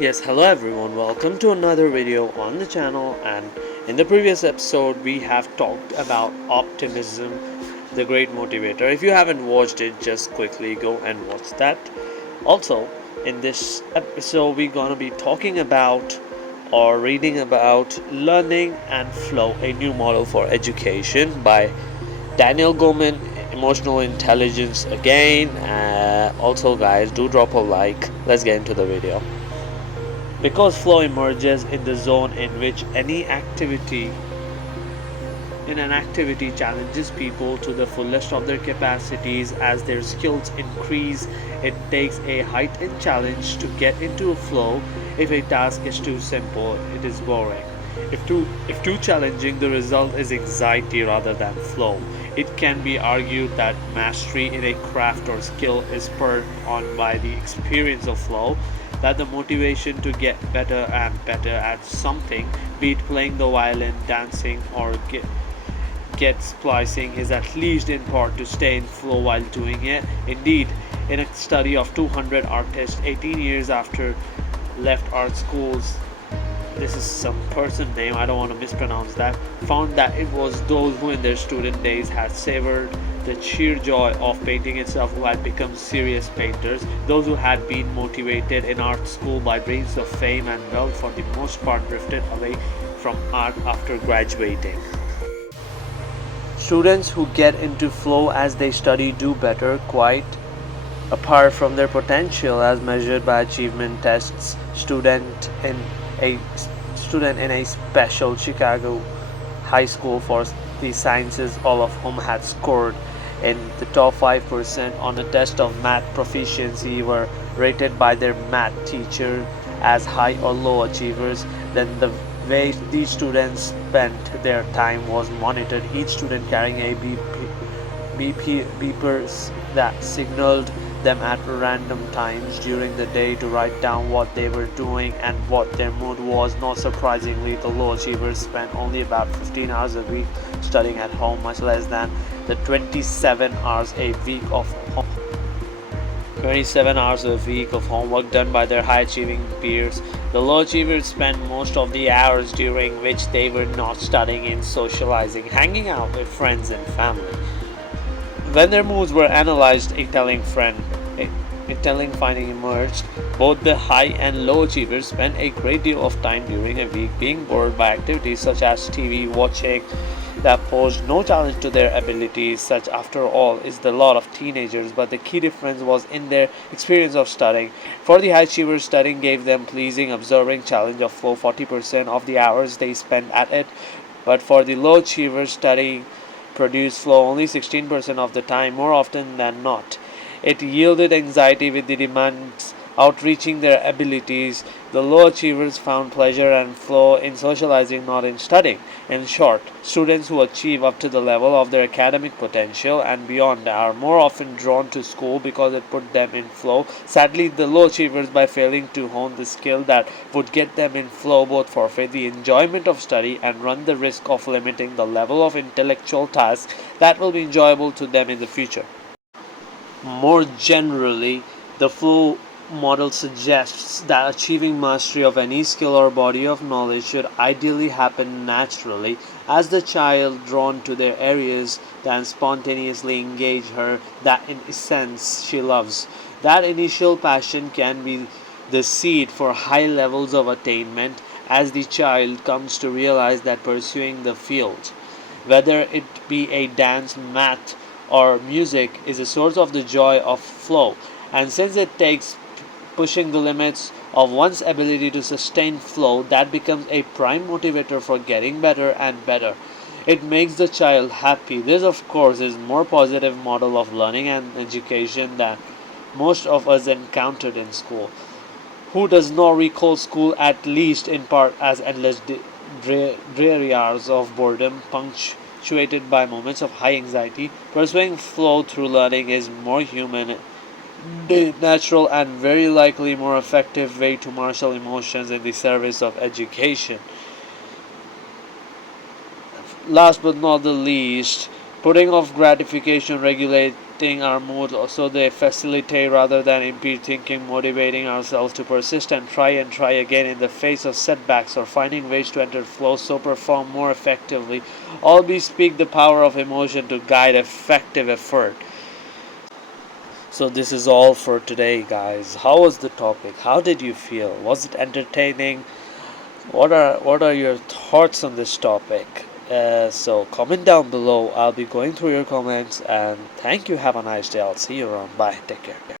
Yes, hello everyone. Welcome to another video on the channel. And in the previous episode, we have talked about optimism, the great motivator. If you haven't watched it, just quickly go and watch that. Also, in this episode, we're gonna be talking about or reading about Learning and Flow, a new model for education by Daniel Goleman, Emotional Intelligence again. Also, guys, do drop a like. Let's get into the video. Because flow emerges in the zone in which an activity challenges people to the fullest of their capacities. As their skills increase, it takes a heightened challenge to get into a flow. If a task is too simple, it is boring. If too challenging, the result is anxiety rather than flow. It can be argued that mastery in a craft or skill is spurred on by the experience of flow, that the motivation to get better and better at something, be it playing the violin, dancing, or get splicing, is at least in part to stay in flow while doing it. Indeed, in a study of 200 artists 18 years after left art schools, this is some person name, I don't want to mispronounce that, found that it was those who in their student days had savored the sheer joy of painting itself who had become serious painters. Those who had been motivated in art school by dreams of fame and wealth for the most part drifted away from art after graduating. Students who get into flow as they study do better, quite apart from their potential as measured by achievement tests. A student in a special Chicago high school for the sciences, all of whom had scored in the top 5% on a test of math proficiency, were rated by their math teacher as high or low achievers. Then the way these students spent their time was monitored, each student carrying a beepers that signaled them at random times during the day to write down what they were doing and what their mood was. Not surprisingly, the low achievers spent only about 15 hours a week studying at home, much less than the 27 hours a week of homework done by their high achieving peers. The low achievers spent most of the hours during which they were not studying in socializing, hanging out with friends and family. When their moods were analyzed, a telling finding emerged. Both the high and low achievers spent a great deal of time during a week being bored by activities such as TV watching that posed no challenge to their abilities. Such, after all, is the lot of teenagers, but the key difference was in their experience of studying. For the high achievers, studying gave them pleasing, observing challenge of flow 40% of the hours they spent at it, but for the low achievers, studying produced flow only 16% of the time, more often than not. It yielded anxiety with the demands outreaching their abilities. The low achievers found pleasure and flow in socializing, not in studying. In short, students who achieve up to the level of their academic potential and beyond are more often drawn to school because it put them in flow. Sadly, the low achievers, by failing to hone the skill that would get them in flow, both forfeit the enjoyment of study and run the risk of limiting the level of intellectual tasks that will be enjoyable to them in the future. More generally, the flow model suggests that achieving mastery of any skill or body of knowledge should ideally happen naturally, as the child drawn to their areas then spontaneously engage her that in essence she loves. That initial passion can be the seed for high levels of attainment as the child comes to realize that pursuing the field, whether it be a dance, math, or music, is a source of the joy of flow. And since it takes pushing the limits of one's ability to sustain flow, that becomes a prime motivator for getting better and better. It makes the child happy. This, of course, is more positive model of learning and education than most of us encountered in school. Who does not recall school at least in part as endless dreary hours of boredom punctuated by moments of high anxiety? Pursuing flow through learning is more human, natural, and very likely more effective way to marshal emotions in the service of education. Last but not the least, putting off gratification lifting our mood, so they facilitate rather than impede thinking, motivating ourselves to persist and try again in the face of setbacks, or finding ways to enter flow so perform more effectively. All bespeak the power of emotion to guide effective effort. So this is all for today, guys. How was the topic? How did you feel? Was it entertaining? What are your thoughts on this topic? So comment down below. I'll be going through your comments, and thank you. Have a nice day. I'll see you around. Bye. Take care.